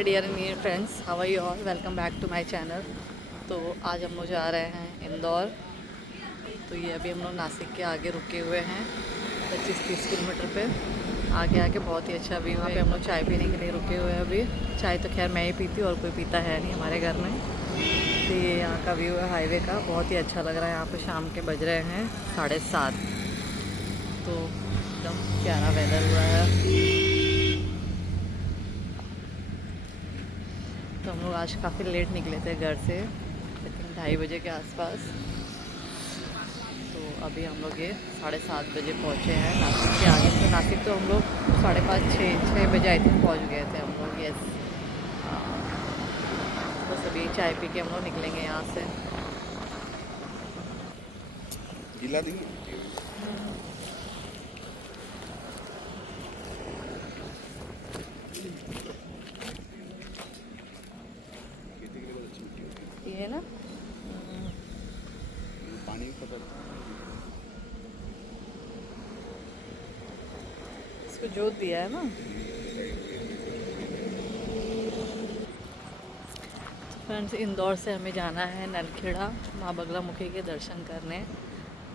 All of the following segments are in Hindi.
My dear Indian friends, how are you all? Welcome back to my channel. तो आज हम लोग जा रहे हैं इंदौर। तो ये अभी हम लोग नासिक के आगे रुके हुए हैं 25-30 किलोमीटर पे। आगे बहुत ही अच्छा व्यू है। यहाँ पे हम लोग चाय पीने के लिए रुके हुए हैं अभी। चाय तो खैर मैं ही पीती हूँ और कोई पीता है नहीं हमारे घर में। तो ये यहाँ का व्यू है हाईवे का, बहुत ही अच्छा लग रहा है। यहाँ पे शाम के बज रहे हैं 7:30। तो एकदम प्यारा वेदर हुआ है। तो हम लोग आज काफ़ी लेट निकले थे घर से, आई थिंक 2:30 बजे के आसपास। तो अभी हम लोग ये 7:30 बजे पहुँचे हैं नासिक के आगे। तो नासिक तो हम लोग 5:30-6 बजे आई थिंक पहुँच गए थे हम लोग। यस, बस अभी चाय पी के हम लोग निकलेंगे यहाँ से। जिला दी ये है ना, पानी पता इसको जोत दिया है ना। फ्रेंड्स, इंदौर से हमें जाना है नलखेड़ा माँ बगलामुखी के दर्शन करने।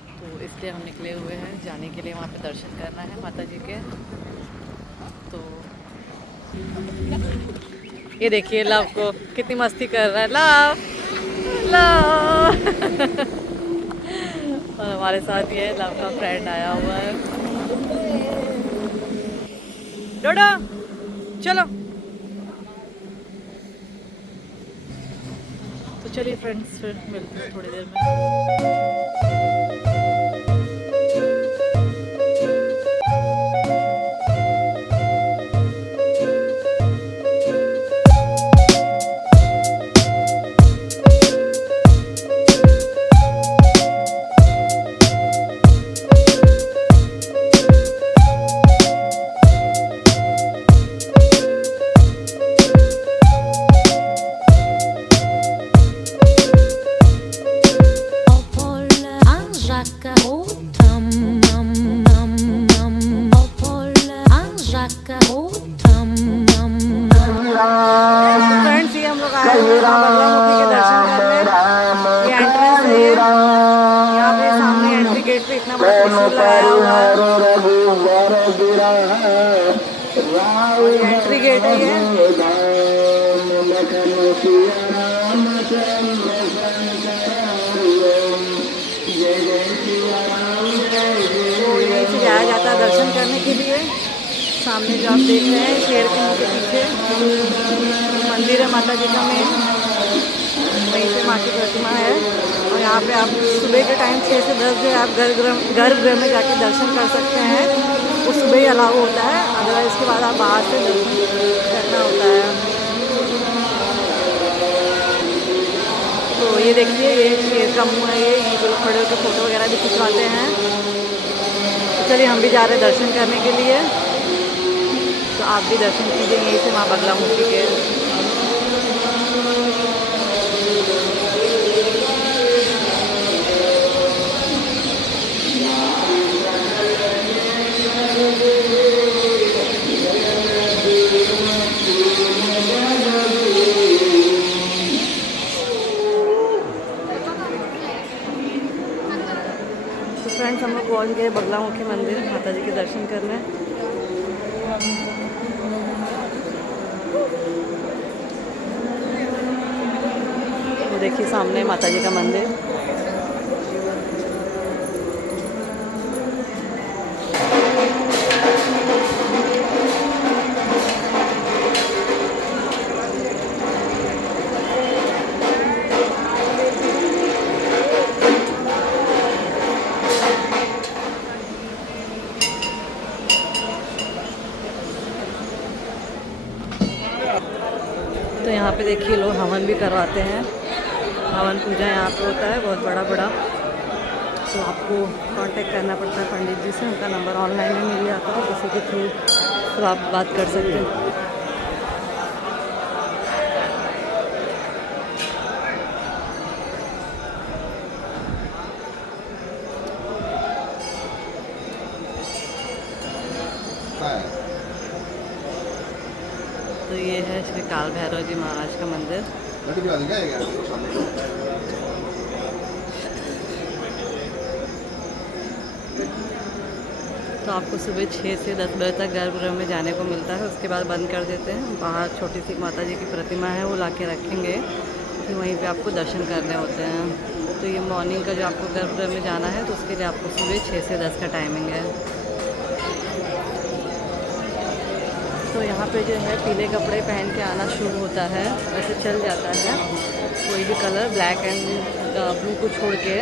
तो इसलिए हम निकले हुए हैं जाने के लिए, वहाँ पे दर्शन करना है माता जी के। तो ये देखिए लव को कितनी मस्ती कर रहा है। लव लव और हमारे साथ ये लव का फ्रेंड आया हुआ है। डोडो चलो। तो चलिए फ्रेंड्स, फिर मिलते हैं थोड़ी देर में। फ्रेंड्स, ये हम लोग आए हैं माँ बगलामुखी के दर्शन करने। ये एंट्रेंस है। यहाँ पे सामने एंट्री गेट पे इतना बड़ा त्रिशूल लगाया हुआ है। और ये एंट्री गेट है ये। तो यहीं से जाया जाता है दर्शन करने के लिए। सामने जो आप देख रहे हैं शेर के मुंह के पीछे मंदिर है माता जी का मेन। वहीं पे माँ की प्रतिमा है। और यहाँ पे आप सुबह के टाइम 6 से 10 जो है आप गर्भगृह में जाके दर्शन कर सकते हैं। वो सुबह ही अलाउ होता है, अदरवाइज इसके बाद आप बाहर से दर्शन करना होता है। तो ये देखिए, ये शेर का मुँह है। ये जो लोग खड़े होकर फ़ोटो वगैरह भी खिंचवाते हैं। तो चलिए हम भी जा रहे हैं दर्शन करने के लिए। तो आप भी दर्शन कीजिए यहीं से माँ बगलामुखी के। तो फ्रेंड्स, हम लोग पहुँच गए बगलामुखी मंदिर माता जी के दर्शन करने। ये देखिए सामने माता जी का मंदिर। तो यहाँ पे देखिए लोग हवन भी करवाते हैं। हवन पूजा यहाँ पे होता है बहुत बड़ा। तो आपको कांटेक्ट करना पड़ता है पंडित जी से। उनका नंबर ऑनलाइन में मिल जाता है, किसी के थ्रू तो आप बात कर सकते हैं। तो तो ये है श्री काल भैरव जी महाराज का मंदिर। तो आपको सुबह 6 से 10 बजे तक गर्भगृह में जाने को मिलता है, उसके बाद बंद कर देते हैं। बाहर छोटी सी माता जी की प्रतिमा है, वो ला के रखेंगे, फिर वहीं पे आपको दर्शन करने होते हैं। तो ये मॉर्निंग का जो आपको गर्भगृह में जाना है तो उसके लिए आपको सुबह 6 से 10 का टाइमिंग है। तो यहाँ पे जो है पीले कपड़े पहन के आना शुरू होता है, वैसे चल जाता है कोई भी कलर, ब्लैक एंड ब्लू को छोड़ के।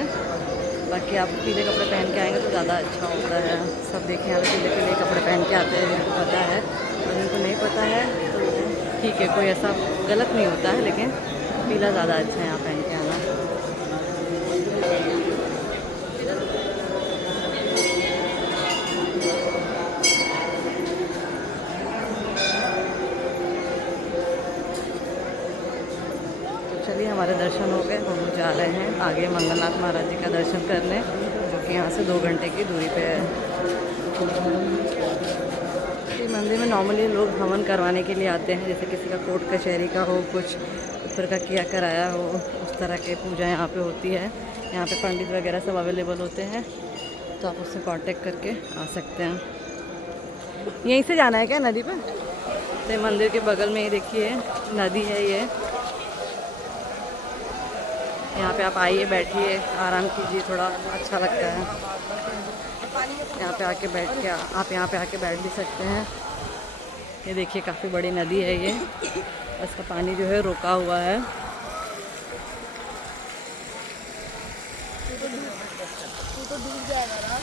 बाकी आप पीले कपड़े पहन के आएंगे तो ज़्यादा अच्छा होता है। सब देखें यहाँ पीले पीले कपड़े पहन के आते हैं, जिनको पता है, और जिनको नहीं पता है तो ठीक है, कोई ऐसा गलत नहीं होता है, लेकिन पीला ज़्यादा अच्छा है यहाँ पहन के आना। चलिए हमारे दर्शन हो गए, हम जा रहे हैं आगे मंगलनाथ महाराज जी का दर्शन करने, जो कि यहाँ से 2 घंटे की दूरी पे है। इस मंदिर में नॉर्मली लोग हवन करवाने के लिए आते हैं, जैसे किसी का कोर्ट कचहरी का हो, कुछ ऊपर का किया कराया हो, उस तरह के पूजा यहाँ पे होती है। यहाँ पे पंडित वगैरह सब अवेलेबल होते हैं, तो आप उससे कांटेक्ट करके आ सकते हैं। यहीं से जाना है क्या नदी पे? तो मंदिर के बगल में ही देखिए नदी है ये। यहाँ पे आप आइए, बैठिए, आराम कीजिए, थोड़ा अच्छा लगता है। यहाँ पे आके बैठ के आप यहाँ पे आके बैठ भी सकते हैं। ये देखिए काफ़ी बड़ी नदी है ये, इसका पानी जो है रुका हुआ है। तो डूब जाएगा ना।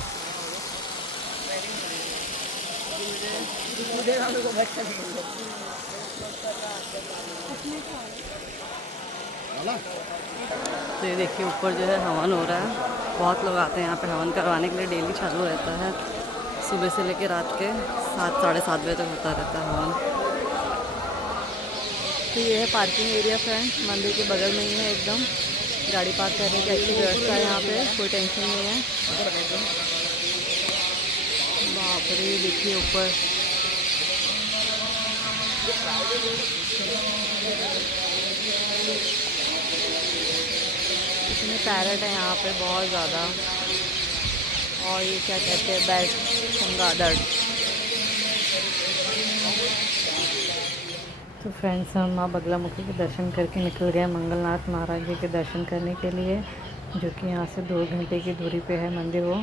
तो ये देखिए ऊपर जो है हवन हो रहा है, बहुत लोग आते हैं यहाँ पे हवन करवाने के लिए, डेली चालू रहता है, सुबह से लेकर रात के 7 साढ़े 7 बजे तक होता रहता है हवन। तो ये है पार्किंग एरिया फ्रेंड, मंदिर के बगल में ही है एकदम, गाड़ी पार्क करने की अच्छी व्यवस्था है यहाँ पे, कोई टेंशन नहीं है। बाप रे देखिए ऊपर, इसमें पैरट है यहाँ पे बहुत ज़्यादा, और ये क्या कहते हैं, बैट, चमगादड़। तो फ्रेंड्स हम माँ बगलामुखी के दर्शन करके निकल गए मंगलनाथ महाराज जी के दर्शन करने के लिए, जो कि यहाँ से 2 घंटे की दूरी पे है मंदिर वो।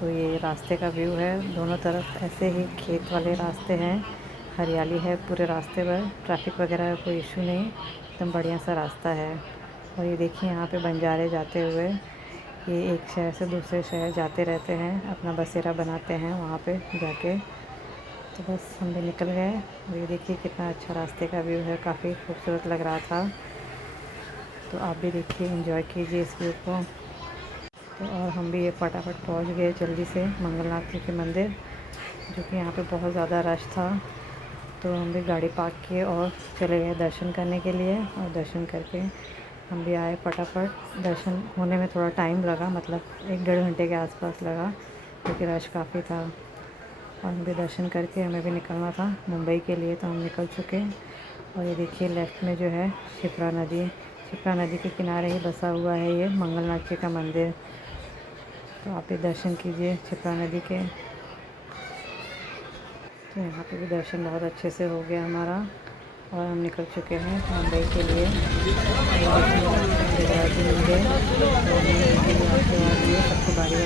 तो ये रास्ते का व्यू है, दोनों तरफ ऐसे ही खेत वाले रास्ते हैं, हरियाली है पूरे रास्ते पर, ट्रैफिक वगैरह का कोई इशू नहीं, एकदम बढ़िया सा रास्ता है। और ये देखिए यहाँ पे बंजारे जाते हुए, ये एक शहर से दूसरे शहर जाते रहते हैं, अपना बसेरा बनाते हैं वहाँ पे जाके। तो बस हम भी निकल गए, और ये देखिए कितना अच्छा रास्ते का व्यू है, काफ़ी खूबसूरत लग रहा था। तो आप भी देखिए, एंजॉय कीजिए इस व्यू को। तो और हम भी ये फटाफट पहुँच गए जल्दी से मंगलनाथ जी के मंदिर, जो कि यहाँ पे बहुत ज़्यादा रश था। तो हम भी गाड़ी पार्क किए और चले गए दर्शन करने के लिए, और दर्शन करके हम भी आए फटाफट। दर्शन होने में थोड़ा टाइम लगा, मतलब 1-1.5 घंटे के आसपास लगा, क्योंकि रश काफ़ी था। और हम भी दर्शन करके हमें भी निकलना था मुंबई के लिए, तो हम निकल चुके। और ये देखिए लेफ़्ट में जो है शिप्रा नदी, शिप्रा नदी के किनारे ही बसा हुआ है ये मंगलनाथ जी का मंदिर। तो आप भी दर्शन कीजिए शिप्रा नदी के। तो यहाँ पे भी दर्शन बहुत अच्छे से हो गया हमारा, और हम निकल चुके हैं मुंबई के लिए। सबसे बारी है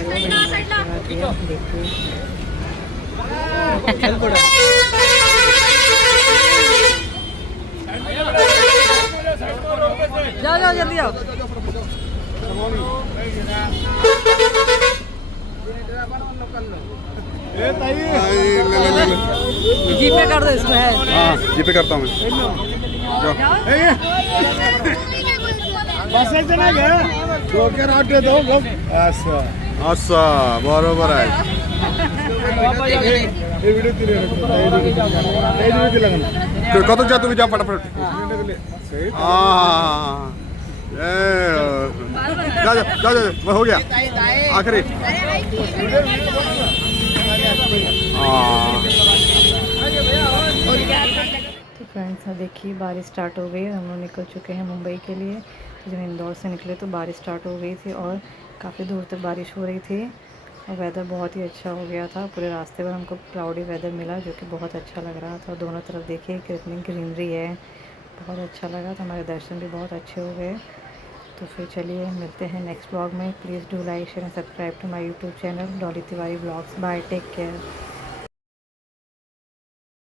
देखिए। जाओ जाओ जल्दी आओ। जीपे कर दो इसमें है। हाँ जीपे करता हूँ बरोबर आहे। कत जा तुम्ही जा फटाफट। जा हो गया आखिरी। तो फ्रेंड्स देखिए बारिश स्टार्ट हो गई, हम लोग निकल चुके हैं मुंबई के लिए। तो जब इंदौर से निकले तो बारिश स्टार्ट हो गई थी और काफ़ी दूर तक बारिश हो रही थी और वेदर बहुत ही अच्छा हो गया था। पूरे रास्ते पर हमको क्लाउडी वेदर मिला जो कि बहुत अच्छा लग रहा था। दोनों तरफ देखिए कितनी ग्रीनरी है, बहुत अच्छा लगा। तो हमारे दर्शन भी बहुत अच्छे हो गए। तो फिर चलिए मिलते हैं नेक्स्ट व्लॉग में। Please do like share and subscribe to my YouTube channel Dolly Tiwari vlogs. Bye, take care.